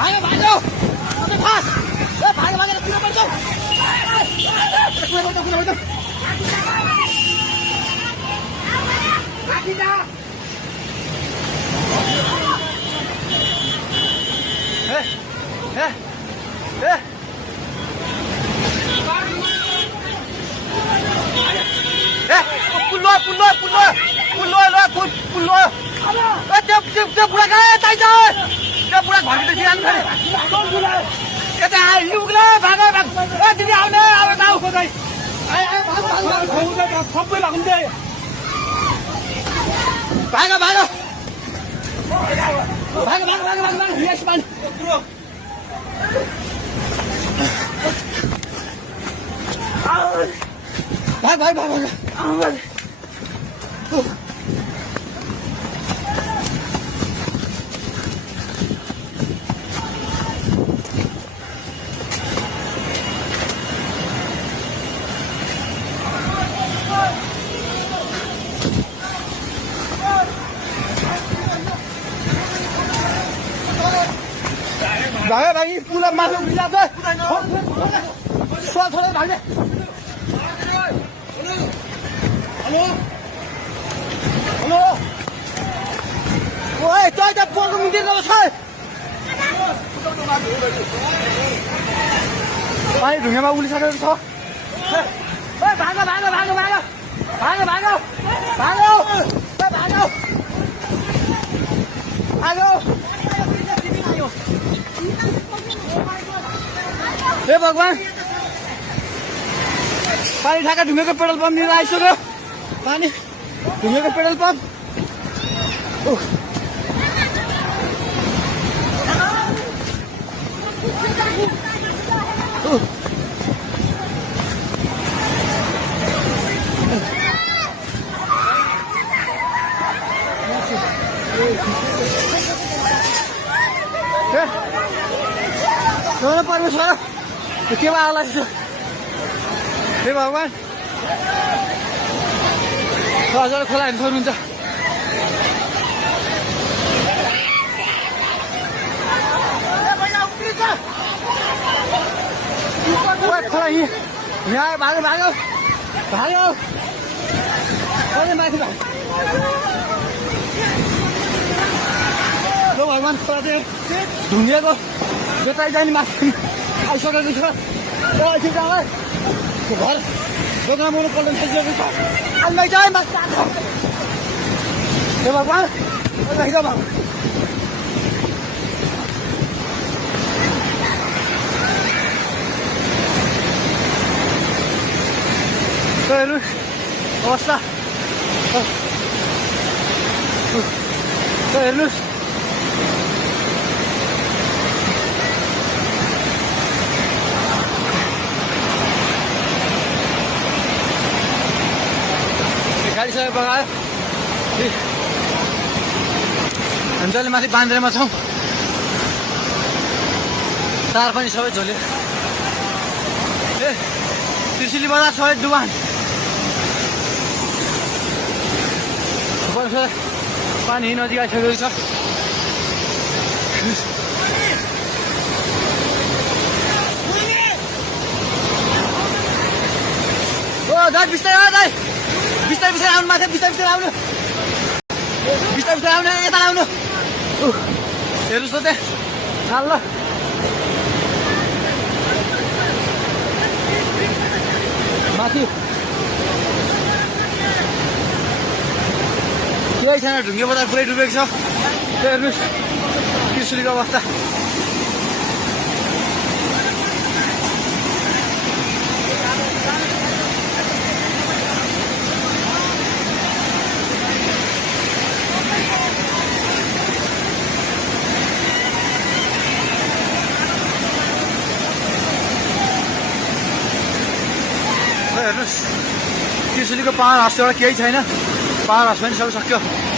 भाग्यो भाग्यो फास ए भाग्यो भागेर किन पर्छौ कुन आखिदा पुल्लो त्यो बुढा कहाँ चाहिन्छ त्यो बुढा घरभित्र सिरानु छ यता आइपुग्ला भाग ए दिदी आउने अब गाउँ खोज्दै सबै लाग्छ भाग भाग भाग भाग भाग भाग भाग यस मान भाग भाग भाग भाग भागे भागी पुला माथि उभिला छ छोडे भागे हेलो हेलो ओए तै त पोको मुन्तिर गएको छ पानी ढुङ्गामा उलिसकेको छ ए भागो भागो भागो भागो भागो भागो भागो ए भागो भागो हे भगवान पानी ठाका ढुङ्गेको पेट्रोल पम्प लिएर आइसक्यो पानी ढुङ्गेको पेट्रोल पम्प परमेश्वर के आला हे भगवान हजुर खोला हेर्नु सक्नुहुन्छ खोला यहाँ भागो भागो भागो माथि भगवान खोला चाहिँ ढुङ्गेको बेताइ जाने माथि आइसकेको छ एकछिन जाँदै घर दोकान बनाउनु पर्ने थालिसकेको छ आइमै जाए माथि हे भगवान भगवान हेर्नु अवस्था हेर्नुहोस् गाडी सबै बगायो हामी जहिले माथि बाँद्रेमा छौँ तार पनि सबै झोल्यो ए त्रिशुली बजार सबै डुबान पानी नजिक आइसकेको छ ओ दाइ बिस्तारै दाइ बिस्तारै बिस्तारै आउनु माथि बिस्तारै बिस्तारै आउनु बिस्तारै बिस्तारै आउनु यता आउनु हेर्नुहोस् त त्यहाँ ल माथि केही छैन ढुङ्गे बजार पुरै डुबेको छ हेर्नुहोस् त्रिशुलीको अवस्था हेर्नुहोस् त्रिशुलीको पाहाड हाउस एउटा केही छैन पाहाड हाउस पनि सबै सक्यो